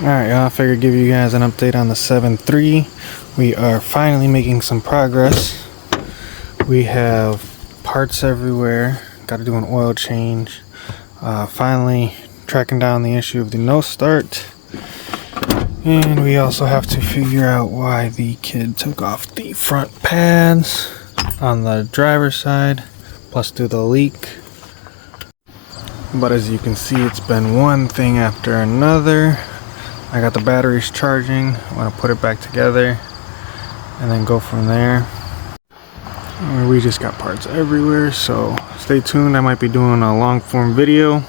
Alright, y'all, I figured give you guys an update on the 7.3. We are finally making some progress. We have parts everywhere. Got to do an oil change. Finally tracking down the issue of the no start. And we also have to figure out why the kid took off the front pads on the driver's side, plus do the leak. But as you can see, it's been one thing after another. I got the batteries charging. I want to put it back together and then go from there. We just got parts everywhere, so stay tuned. I might be doing a long form video